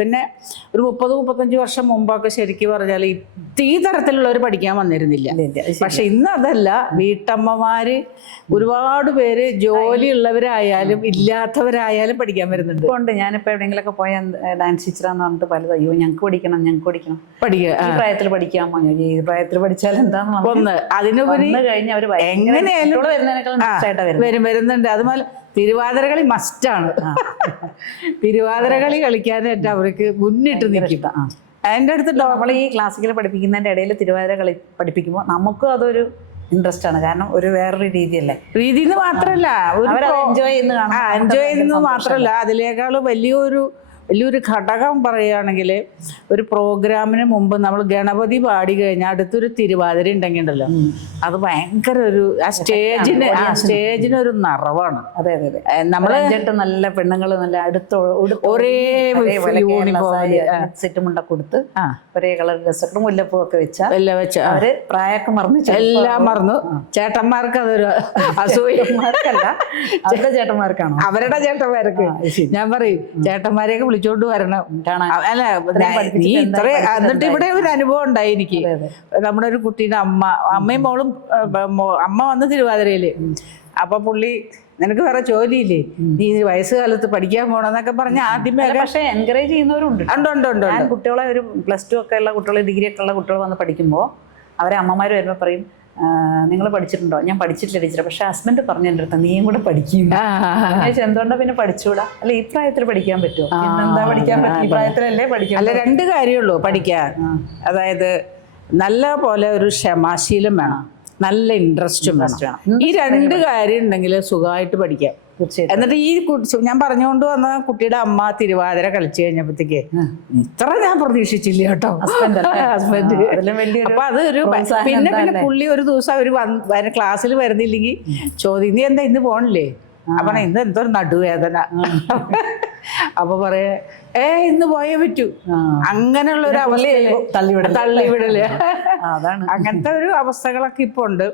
പിന്നെ ഒരു മുപ്പത് മുപ്പത്തഞ്ച് വർഷം മുമ്പൊക്കെ ശരിക്കും പറഞ്ഞാൽ ഈ തരത്തിലുള്ളവർ പഠിക്കാൻ വന്നിരുന്നില്ല. പക്ഷെ ഇന്ന് അതല്ല വീട്ടമ്മമാര് ഒരുപാട് പേര് ജോലി ഉള്ളവരായാലും ഇല്ലാത്തവരായാലും പഠിക്കാൻ വരുന്നുണ്ട്. അതുകൊണ്ട് ഉണ്ട്. ഞാനിപ്പോ എവിടെയെങ്കിലൊക്കെ പോയ ഡാൻസ് ടീച്ചറാന്ന് പറഞ്ഞിട്ട് പലത് അയ്യോ ഞങ്ങൾക്ക് പഠിക്കണം ഞങ്ങൾക്ക് പഠിക്കണം. പഠിക്കുക ഈ പ്രായത്തിൽ പഠിക്കാമോ? ഈ പ്രായത്തിൽ പഠിച്ചാൽ എന്താന്ന്. ഒന്ന് അതിനുപരി കഴിഞ്ഞ് അവർ എങ്ങനെയായാലും നഷ്ടമായിട്ടാ വരും വരുന്നുണ്ട്. അതുപോലെ തിരുവാതിരകളി മസ്റ്റാണ് തിരുവാതിരകളി കളിക്കാനായിട്ട് അവർക്ക് മുന്നിട്ട് നിൽക്കും. എന്റെ അടുത്ത് നമ്മൾ ഈ ക്ലാസിക്കൽ പഠിപ്പിക്കുന്നതിന്റെ ഇടയിൽ തിരുവാതിര കളി പഠിപ്പിക്കുമ്പോൾ നമുക്കും അതൊരു ഇൻട്രസ്റ്റ് ആണ്. കാരണം ഒരു വേറൊരു രീതിയല്ലേ? രീതിന്ന് മാത്രമല്ല എൻജോയ് എൻജോയ് ചെയ്യുന്നത് മാത്രമല്ല അതിലേക്കാൾ വലിയൊരു വലിയൊരു ഘടകം പറയുകയാണെങ്കിൽ ഒരു പ്രോഗ്രാമിന് മുമ്പ് നമ്മൾ ഗണപതി പാടി കഴിഞ്ഞാൽ അടുത്തൊരു തിരുവാതിര ഉണ്ടെങ്കിൽ ഉണ്ടല്ലോ അത് ഭയങ്കര ഒരു ആ സ്റ്റേജിന് ആ സ്റ്റേജിന് ഒരു നിറവാണ്. അതെ അതെ നമ്മളെ നല്ല പെണ്ണുങ്ങൾ നല്ല അടുത്ത ഒരേ സാരി ആ. സെറ്റ് മുണ്ട കൊടുത്ത് ഒരേ കളർ ഡ്രസ്സൊക്കെ മുല്ലപ്പൂ ഒക്കെ വെച്ച എല്ലാം വെച്ച അവർ പ്രായമൊക്കെ മറന്നു എല്ലാം മറന്നു. ചേട്ടന്മാർക്ക് അതൊരു അസൂയ. ചേട്ടന്മാർക്കല്ല അവരുടെ ചേട്ടന്മാർക്കാണോ? അവരുടെ ചേട്ടന്മാർക്ക്. ഞാൻ പറയും ചേട്ടന്മാരെയൊക്കെ വിളിച്ചോണ്ട് വരണം. അല്ല നീ ഇത്ര എന്നിട്ട് ഇവിടെ ഒരു അനുഭവം ഉണ്ടായി എനിക്ക്. നമ്മുടെ ഒരു കുട്ടീന്റെ അമ്മ അമ്മയും മോളും അമ്മ വന്ന് തിരുവാതിരയിൽ. അപ്പൊ പുള്ളി നിനക്ക് വേറെ ജോലിയില്ലേ? നീ വയസ്സുകാലത്ത് പഠിക്കാൻ പോണെന്നൊക്കെ പറഞ്ഞ ആദ്യമേ പക്ഷെ എൻകറേജ് ചെയ്യുന്നവരുണ്ട് ഉണ്ട് ഉണ്ട് ഉണ്ട് ഞാൻ കുട്ടികളെ ഒരു പ്ലസ് ടു ഒക്കെ ഉള്ള കുട്ടികൾ ഡിഗ്രി ഒക്കെ ഉള്ള കുട്ടികൾ വന്ന് പഠിക്കുമ്പോൾ അവരെ അമ്മമാർ വരുമ്പോൾ പറയും നിങ്ങൾ പഠിച്ചിട്ടുണ്ടോ? ഞാൻ പഠിച്ചിട്ടില്ല ടീച്ചർ പക്ഷെ ഹസ്ബൻഡ് പറഞ്ഞു എന്റെ അടുത്ത് നീയും കൂടെ പഠിക്കും. എന്തുകൊണ്ടാ പിന്നെ പഠിച്ചുകൂടാ അല്ല ഈ പ്രായത്തിൽ പഠിക്കാൻ പറ്റുമോ? എന്താ പഠിക്കാൻ പറ്റും? ഈ പ്രായത്തിലല്ലേ പഠിക്കാൻ അല്ല രണ്ട് കാര്യമുള്ളൂ പഠിക്കാൻ. അതായത് നല്ല പോലെ ഒരു ക്ഷമാശീലം വേണം. നല്ല ഇൻട്രസ്റ്റും വേണം. ഈ രണ്ട് കാര്യം ഉണ്ടെങ്കിൽ സുഖമായിട്ട് പഠിക്കാം. എന്നിട്ട് ഈ ഞാൻ പറഞ്ഞുകൊണ്ട് വന്ന കുട്ടിയുടെ അമ്മ തിരുവാതിര കളിച്ചു കഴിഞ്ഞപ്പോഴത്തേക്ക് ഇത്ര ഞാൻ പ്രതീക്ഷിച്ചില്ല കേട്ടോ? ഹസ്ബൻഡ് അപ്പൊ അത് ഒരു പിന്നെ പിന്നെ പുള്ളി ഒരു ദിവസം അവർ ക്ലാസ്സിൽ വരുന്നില്ലെങ്കിൽ ചോദ്യം നീ എന്താ ഇന്ന് പോണില്ലേ? അപ്പൊ ഞാൻ, ഇന്ന് എന്തോ നടുവേദന. അപ്പൊ പറയാ ഏ ഇന്ന് പോയേ പറ്റൂ. അങ്ങനെയുള്ള ഒരു അവസ്ഥ തള്ളിവിടൽ. അങ്ങനത്തെ ഒരു അവസ്ഥകളൊക്കെ ഇപ്പൊ ഉണ്ട്.